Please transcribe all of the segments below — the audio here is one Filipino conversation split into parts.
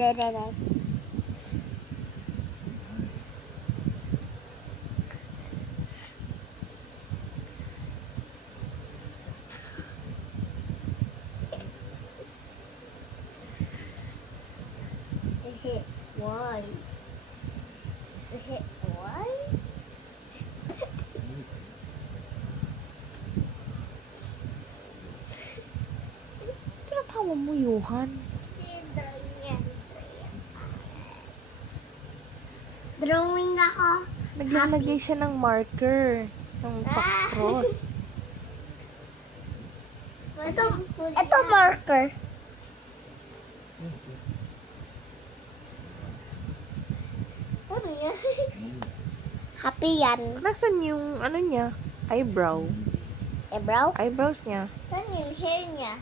Dede. Why? Why? Tinatawa mo, Johan. Drawing ako. Naglalagay siya ng marker. Ng cross. Ito marker. Ano yan? Happy yan. Nasaan yung, ano niya? Eyebrow. Eyebrow? Eyebrows niya. Saan yung hair niya?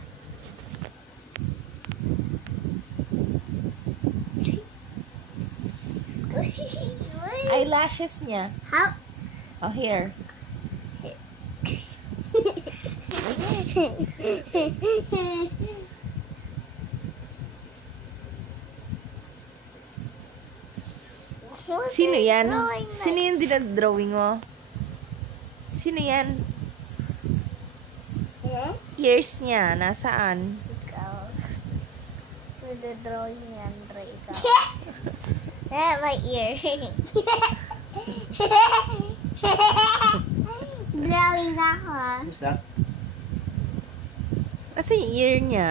Eyelashes niya. How? Oh, here. Sino yan? Sino yung dinadrawing mo? Sino yan? Ears niya. Nasaan? Ikaw. Nagdodrawing yan, Dre. Ikaw. My ear. Drawing ako. Who's that? Kasi yung ear niya.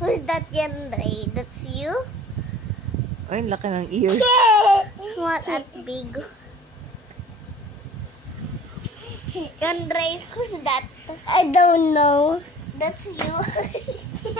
Who's that yan, Dre? That's you? Ay, laki ng ear. What at big? Yan, Dre. Who's that? I don't know. That's you.